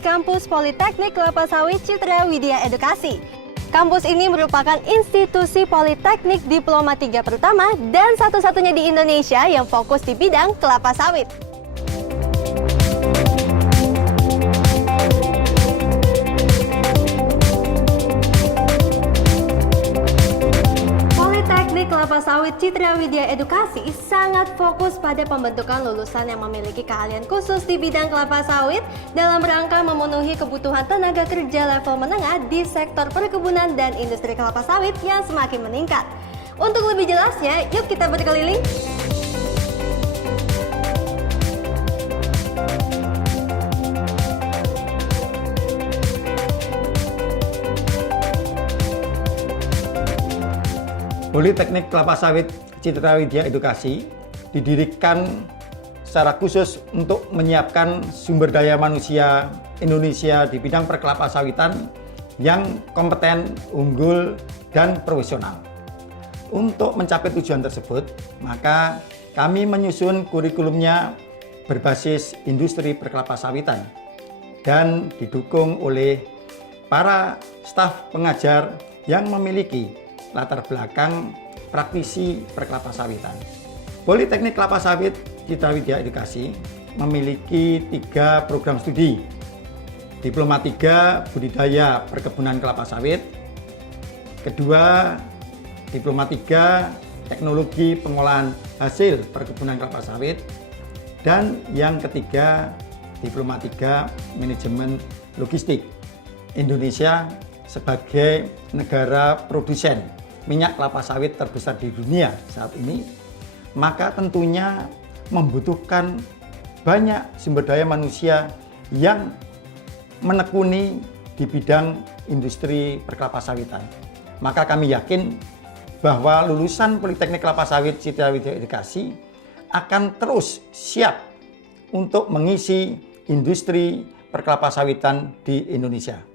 di kampus Politeknik Kelapa Sawit Citra Widya Edukasi. Kampus ini merupakan institusi politeknik diploma 3 pertama dan satu-satunya di Indonesia yang fokus di bidang kelapa sawit. Kelapa Sawit Citra Widya Edukasi sangat fokus pada pembentukan lulusan yang memiliki keahlian khusus di bidang kelapa sawit dalam rangka memenuhi kebutuhan tenaga kerja level menengah di sektor perkebunan dan industri kelapa sawit yang semakin meningkat. Untuk lebih jelasnya, yuk kita berkeliling. Politeknik Kelapa Sawit Citra Widya Edukasi didirikan secara khusus untuk menyiapkan sumber daya manusia Indonesia di bidang perkelapa sawitan yang kompeten, unggul, dan profesional. Untuk mencapai tujuan tersebut, maka kami menyusun kurikulumnya berbasis industri perkelapa sawitan dan didukung oleh para staf pengajar yang memiliki latar belakang praktisi perkelapa sawitan. Politeknik Kelapa Sawit Citra Widya Edukasi memiliki 3 program studi. Diploma 3 Budidaya Perkebunan Kelapa Sawit. Kedua, Diploma 3 Teknologi Pengolahan Hasil Perkebunan Kelapa Sawit. Dan yang ketiga, Diploma 3 Manajemen Logistik. Indonesia sebagai negara produsen minyak kelapa sawit terbesar di dunia saat ini, maka tentunya membutuhkan banyak sumber daya manusia yang menekuni di bidang industri perkelapa sawitan. Maka kami yakin bahwa lulusan Politeknik Kelapa Sawit Citra Widya Edukasi akan terus siap untuk mengisi industri perkelapa sawitan di Indonesia.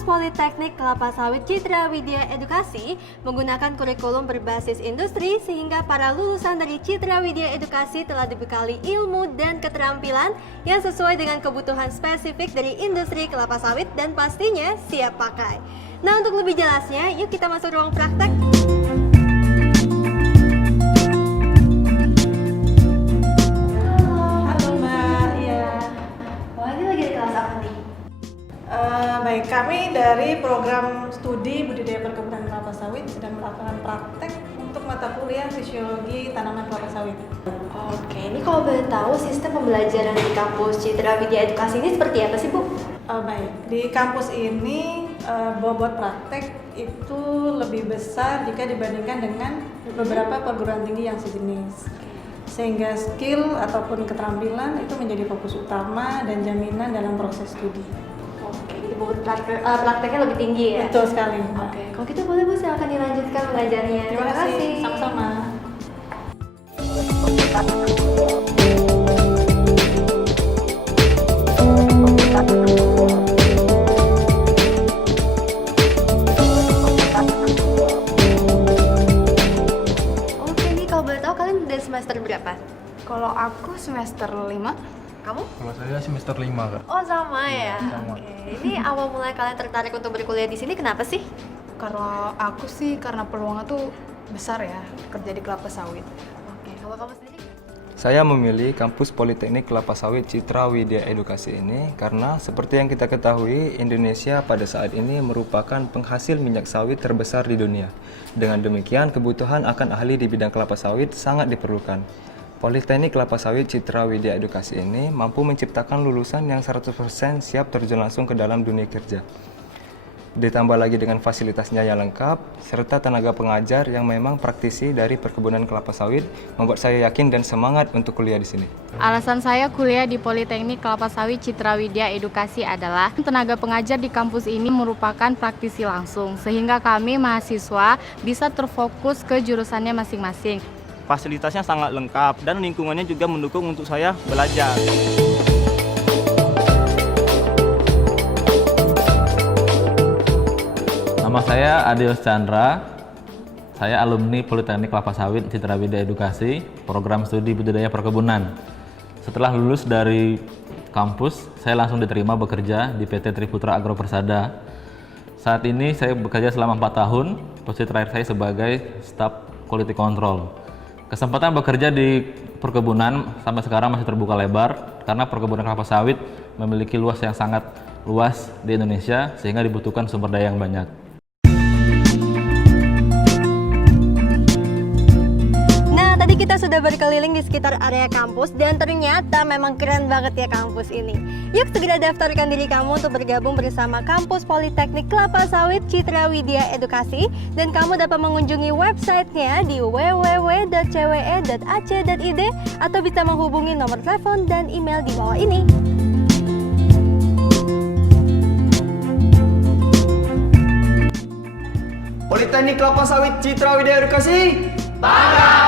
Politeknik Kelapa Sawit Citra Widya Edukasi menggunakan kurikulum berbasis industri sehingga para lulusan dari Citra Widya Edukasi telah dibekali ilmu dan keterampilan yang sesuai dengan kebutuhan spesifik dari industri kelapa sawit dan pastinya siap pakai. Nah, untuk lebih jelasnya, yuk kita masuk ruang praktek. Halo Mbak, iya. Wah, ini lagi di kelas apa nih? Baik, kami dari program studi budidaya perkebunan kelapa sawit sedang melakukan praktek untuk mata kuliah fisiologi tanaman kelapa sawit. Oke, ini kalau boleh tahu sistem pembelajaran di kampus Citra Widya Edukasi ini seperti apa sih, Bu? Baik, di kampus ini bobot praktek itu lebih besar jika dibandingkan dengan beberapa perguruan tinggi yang sejenis. Sehingga skill ataupun keterampilan itu menjadi fokus utama dan jaminan dalam proses studi. Oke, jadi bobot prakteknya lebih tinggi ya? Betul sekali. Oke, kalau gitu boleh Bu, silakan dilanjutkan mengajarnya. Terima kasih. Sama-sama. Oke, nih kalau boleh tahu kalian udah semester berapa? Kalau aku semester 5. Kamu? Kalau saya semester 5, Kak. Oh, sama ya? Sama. Oke, ini awal mulai kalian tertarik untuk berkuliah di sini kenapa sih? Kalau aku sih karena peluangnya tuh besar ya, kerja di kelapa sawit. Oke, kalau kamu sendiri? Saya memilih kampus Politeknik Kelapa Sawit Citra Widya Edukasi ini karena seperti yang kita ketahui, Indonesia pada saat ini merupakan penghasil minyak sawit terbesar di dunia. Dengan demikian, kebutuhan akan ahli di bidang kelapa sawit sangat diperlukan. Politeknik Kelapa Sawit Citra Widya Edukasi ini mampu menciptakan lulusan yang 100% siap terjun langsung ke dalam dunia kerja. Ditambah lagi dengan fasilitasnya yang lengkap, serta tenaga pengajar yang memang praktisi dari perkebunan kelapa sawit, membuat saya yakin dan semangat untuk kuliah di sini. Alasan saya kuliah di Politeknik Kelapa Sawit Citra Widya Edukasi adalah tenaga pengajar di kampus ini merupakan praktisi langsung, sehingga kami mahasiswa bisa terfokus ke jurusannya masing-masing. Fasilitasnya sangat lengkap dan lingkungannya juga mendukung untuk saya belajar. Nama saya Adios Chandra. Saya alumni Politeknik Kelapa Sawit Citra Widya Edukasi, program studi budidaya perkebunan. Setelah lulus dari kampus, saya langsung diterima bekerja di PT Triputra Agro Persada. Saat ini saya bekerja selama 4 tahun, posisi terakhir saya sebagai staf quality control. Kesempatan bekerja di perkebunan sampai sekarang masih terbuka lebar karena perkebunan kelapa sawit memiliki luas yang sangat luas di Indonesia sehingga dibutuhkan sumber daya yang banyak. Nah, tadi kita sudah berkeliling di sekitar area kampus dan ternyata memang keren banget ya kampus ini. Yuk segera daftarkan diri kamu untuk bergabung bersama Kampus Politeknik Kelapa Sawit Citra Widya Edukasi dan kamu dapat mengunjungi websitenya di www.cwe.ac.id atau bisa menghubungi nomor telepon dan email di bawah ini. Politeknik Kelapa Sawit Citra Widya Edukasi, bangga!